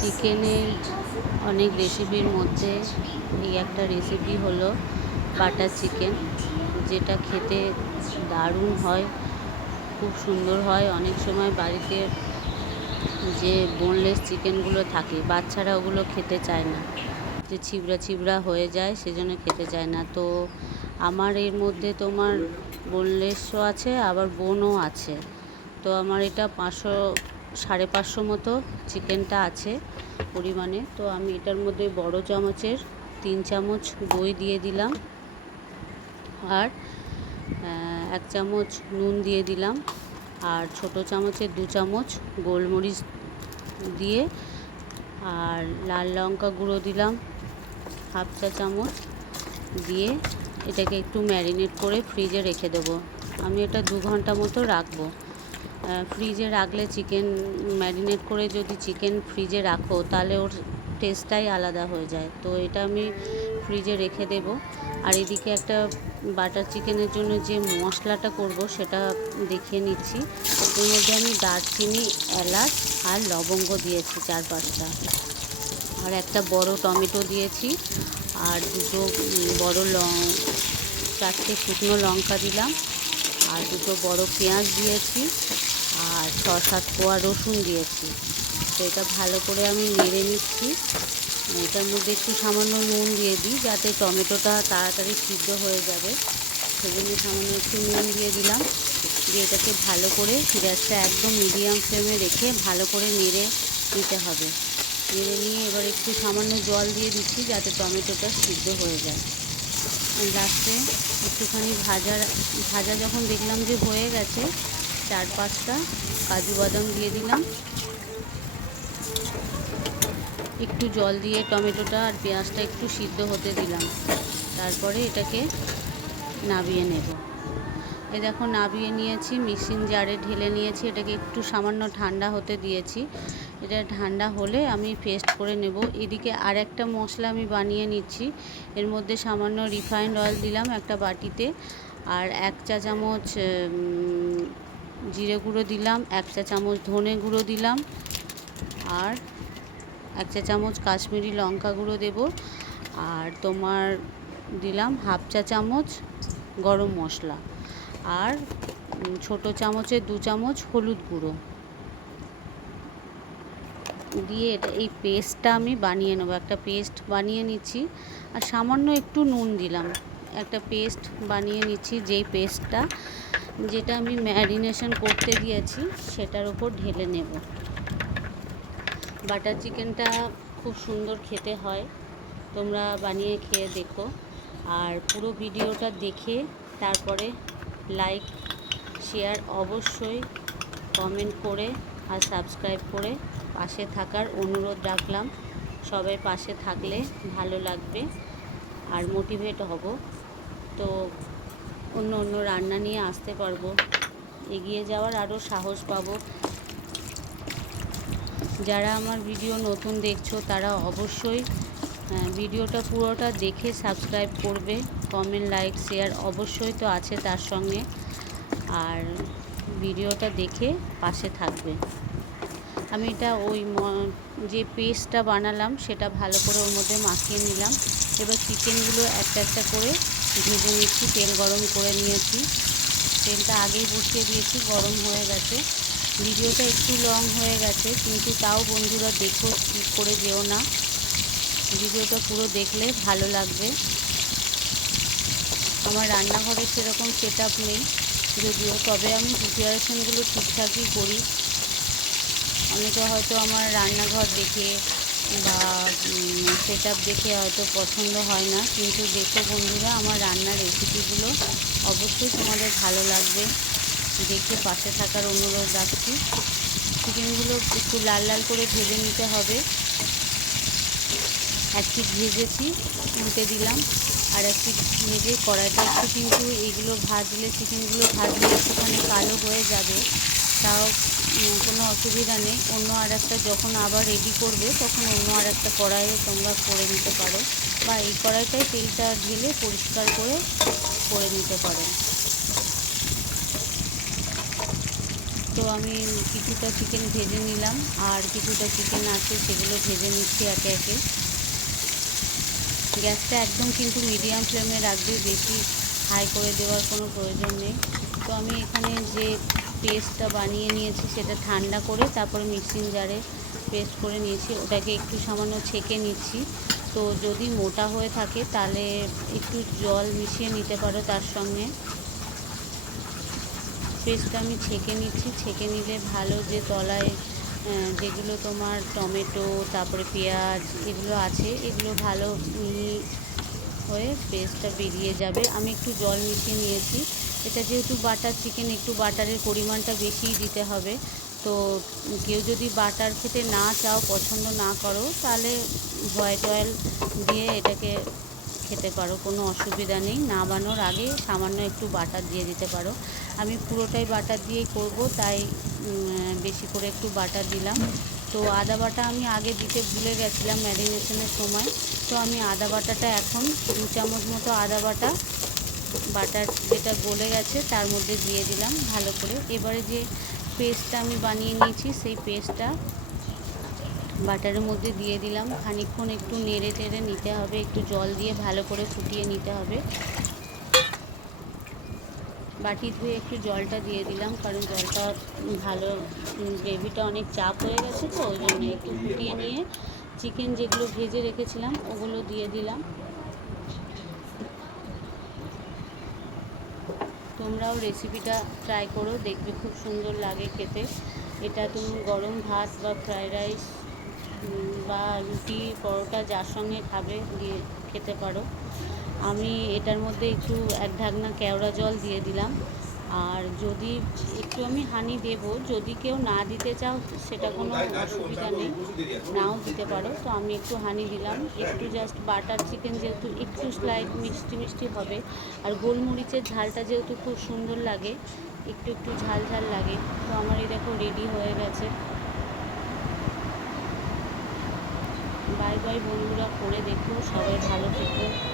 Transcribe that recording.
চিকেনের অনেক রেসিপির মধ্যে এই একটা রেসিপি হলো বাটার চিকেন, যেটা খেতে দারুণ হয়, খুব সুন্দর হয়। অনেক সময় বাড়িতে যে বোনলেস চিকেনগুলো থাকে, বাচ্চারা ওগুলো খেতে চায় না। যে ছিবড়া ছিবড়া হয়ে যায়, সেজন্য খেতে চায় না। তো আমার এর মধ্যে তোমার বোনলেসও আছে, আবার বোনও আছে। তো আমার এটা পাঁচশো সাড়ে পাঁচশো মতো চিকেনটা আছে পরিমাণে। তো আমি এটার মধ্যে বড় চামচের তিন চামচ দই দিয়ে দিলাম আর এক চামচ নুন দিয়ে দিলাম আর ছোট চামচের দু চামচ গোলমরিচ দিয়ে আর লাল লঙ্কা গুঁড়ো দিলাম হাফ চা চামচ দিয়ে এটাকে একটু ম্যারিনেট করে ফ্রিজে রেখে দেবো। আমি এটা দু ঘণ্টা মতো রাখব। ফ্রিজে রাখলে চিকেন ম্যারিনেট করে যদি চিকেন ফ্রিজে রাখো, তাহলে ওর টেস্টটাই আলাদা হয়ে যায়। তো এটা আমি ফ্রিজে রেখে দেব। আর এদিকে একটা বাটার চিকেনের জন্য যে মশলাটা করব, সেটা দেখিয়ে নিচ্ছি। এর মধ্যে আমি দারচিনি, এলাচ আর লবঙ্গ দিয়েছি চার পাঁচটা আর একটা বড় টমেটো দিয়েছি। আর দুটো বড় লং, চারটে শুকনো লঙ্কা দিলাম। আর দুটো বড় পেঁয়াজ দিয়েছি। আর ছ সাত কোয়া রসুন দিয়েছি। তো এটা ভালো করে আমি নেড়ে নিচ্ছি। এটার মধ্যে একটু সামান্য নুন দিয়ে দিই, যাতে টমেটোটা তাড়াতাড়ি সিদ্ধ হয়ে যাবে। সেজন্য সামান্য একটু নুন দিয়ে দিলাম। দিয়ে এটাকে ভালো করে গ্যাসটা একদম মিডিয়াম ফ্লেমে রেখে ভালো করে নেড়ে নিতে হবে। নেড়ে নিয়ে এবার একটু সামান্য জল দিয়ে দিচ্ছি, যাতে টমেটোটা সিদ্ধ হয়ে যায়। লাস্টে একটুখানি ভাজা ভাজা যখন দেখলাম যে হয়ে গেছে চার পাঁচটা কাজু বাদাম দিয়ে দিলাম। একটু জল দিয়ে টমেটোটা আর পেঁয়াজটা একটু সিদ্ধ হতে দিলাম। তারপরে এটাকে নাবিয়ে নেব। এ দেখো নাবিয়ে নিয়েছি, মিক্সিং জারে ঢেলে নিয়েছি, এটাকে একটু সামান্য ঠান্ডা হতে দিয়েছি। এটা ঠান্ডা হলে আমি পেস্ট করে নেব। এদিকে আর একটা মশলা আমি বানিয়ে নিচ্ছি। এর মধ্যে সামান্য রিফাইন্ড অয়েল দিলাম একটা বাটিতে। আর এক চা চামচ জিরে গুঁড়ো দিলাম, এক চা চামচ ধনে গুঁড়ো দিলাম, আর এক চা চামচ কাশ্মীরি লঙ্কা গুঁড়ো দেব, আর তোমার দিলাম হাফ চা চামচ গরম মশলা, আর ছোট চামচের দু চামচ হলুদ গুঁড়ো। দিয়ে এটা, এই পেস্টটা আমি বানিয়ে নেব, একটা পেস্ট বানিয়ে নিচ্ছি, আর সামান্য একটু নুন দিলাম, একটা পেস্ট বানিয়ে নিচ্ছি, যেই পেস্টটা যেটা আমি ম্যারিনেশন করতে দিয়েছি, সেটার ওপর ঢেলে নেব। বাটার চিকেনটা খুব সুন্দর খেতে হয়, তোমরা বানিয়ে খেয়ে দেখো। আর পুরো ভিডিওটা দেখে তারপরে লাইক, শেয়ার অবশ্যই কমেন্ট করে আর সাবস্ক্রাইব করে পাশে থাকার অনুরোধ রাখলাম। সবাই পাশে থাকলে ভালো লাগবে আর মোটিভেট হব। তো অন্য অন্য রান্না নিয়ে আসতে পারব। এগিয়ে যাওয়ার আরও সাহস পাবো। যারা আমার ভিডিও নতুন দেখছ, তারা অবশ্যই ভিডিওটা পুরোটা দেখে সাবস্ক্রাইব করবে। কমেন্ট, লাইক, শেয়ার অবশ্যই তো আছে তার সঙ্গে। আর ভিডিওটা দেখে পাশে থাকবে। আমি এটা ওই যে পেস্টটা বানালাম, সেটা ভালো করে ওর মধ্যে মাখিয়ে নিলাম। এবার চিকেনগুলো একটা একটা করে ভেজে নিচ্ছি, তেল গরম করে নিয়েছি। তেলটা আগেই বসিয়ে দিয়েছি, গরম হয়ে গেছে। ভিডিওটা একটু লং হয়ে গেছে, কিন্তু তাও বন্ধুরা দেখো স্কিপ করে যেও না। ভিডিওটা পুরো দেখলে ভালো লাগবে। আমার রান্নাঘরে সেরকম সেট নেই, যদিও। তবে আমি প্রিপারেশনগুলো ঠিকঠাকই করি। অনেকে হয়তো আমার রান্নাঘর দেখে বা সেট দেখে হয়তো পছন্দ হয় না। কিন্তু দেখো বন্ধুরা, আমার রান্নার রেসিপিগুলো অবশ্যই তোমাদের ভালো লাগবে। দেখে পাশে থাকার অনুরোধ রাখছি। চিকেনগুলো একটু লাল লাল করে ভেজে নিতে হবে। এক ভেজেছি, উল্টে দিলাম। আর এক পিস ভেজে কড়াইটা একটু কিন্তু এইগুলো ভাজলে চিকেনগুলো ভাজলে একটুখানি কালো হয়ে যাবে। তাও কোনো অসুবিধা নেই। অন্য আর একটা যখন আবার রেডি করবে, তখন অন্য আর একটা কড়াইয়ে তোমরা করে নিতে পারো। বা এই কড়াইটায় তেলটা ঢেলে পরিষ্কার করে করে নিতে পারো। তো আমি কিছুটা চিকেন ভেজে নিলাম। আর কিছুটা চিকেন আছে, সেগুলো ভেজে নিচ্ছি একে একে। গ্যাসটা একদম কিন্তু মিডিয়াম ফ্লেমে রাখবে, বেশি হাই করে দেওয়ার কোনো প্রয়োজন নেই। তো আমি এখানে যে পেস্টটা বানিয়ে নিয়েছি, সেটা ঠান্ডা করে তারপরে মিক্সিং জারে পেস্ট করে নিয়েছি। ওটাকে একটু সামান্য ছেঁকে নিচ্ছি। তো যদি মোটা হয়ে থাকে তাহলে একটু জল মিশিয়ে নিতে পারো তার সঙ্গে। পেস্টটা আমি ছেঁকে নিচ্ছি। ছেঁকে নিলে ভালো যে তলায় যেগুলো তোমার টমেটো, তারপরে পেঁয়াজ এগুলো আছে, এগুলো ভালো হয়ে পেস্টটা বেরিয়ে যাবে। আমি একটু জল মিশিয়ে নিয়েছি। এটা যেহেতু বাটার চিকেন, একটু বাটারের পরিমাণটা বেশিই দিতে হবে। তো কেউ যদি বাটার খেতে না চাও, পছন্দ না করো, তাহলে হোয়াইট অয়েল দিয়ে এটাকে খেতে পারো, কোনো অসুবিধা নেই। নামানোর আগে সামান্য একটু বাটার দিয়ে দিতে পারো। আমি পুরোটাই বাটার দিয়েই করব, তাই বেশি করে একটু বাটার দিলাম। তো আদা বাটা আমি আগে দিতে ভুলে গেছিলাম ম্যারিনেশনের সময়। তো আমি আদা বাটাটা এখন দু চামচ মতো আদা বাটা বাটার যেটা গলে গেছে তার মধ্যে দিয়ে দিলাম ভালো করে। এবারে যে পেস্টটা আমি বানিয়ে নিয়েছি সেই পেস্টটা বাটারের মধ্যে দিয়ে দিলাম। খানিকক্ষণ একটু নেড়ে টেড়ে নিতে হবে, একটু জল দিয়ে ভালো করে ফুটিয়ে নিতে হবে। বাটি ধুয়ে একটু জলটা দিয়ে দিলাম, কারণ জলটা ভালো গ্রেভিটা অনেক চাপ হয়ে গেছে তো, ওই জন্য একটু ফুটিয়ে নিয়ে চিকেন যেগুলো ভেজে রেখেছিলাম ওগুলো দিয়ে দিলাম। তোমরাও রেসিপিটা ট্রাই করো, দেখবে খুব সুন্দর লাগে খেতে। এটা তুমি গরম ভাত বা ফ্রায়েড রাইস বা রুটি, পরোটা যার সঙ্গে খাবে দিয়ে খেতে পারো। আমি এটার মধ্যে একটু এক ঢাকনা কেওড়া জল দিয়ে দিলাম। আর যদি একটু আমি হানি দেব, যদি কেউ না দিতে চাও, সেটা কোনো অসুবিধা নেই। নাও দিতে পারো। তো আমি একটু হানি দিলাম। একটু জাস্ট বাটার চিকেন যেহেতু একটু স্লাইড মিষ্টি মিষ্টি হবে। আর গোলমরিচের ঝালটা যেহেতু খুব সুন্দর লাগে, একটু একটু ঝাল ঝাল লাগে, তো আমার এই দেখো রেডি হয়ে গেছে। বাই বাই বন্ধুরা, করে দেখো, সবাই ভালো থেকো।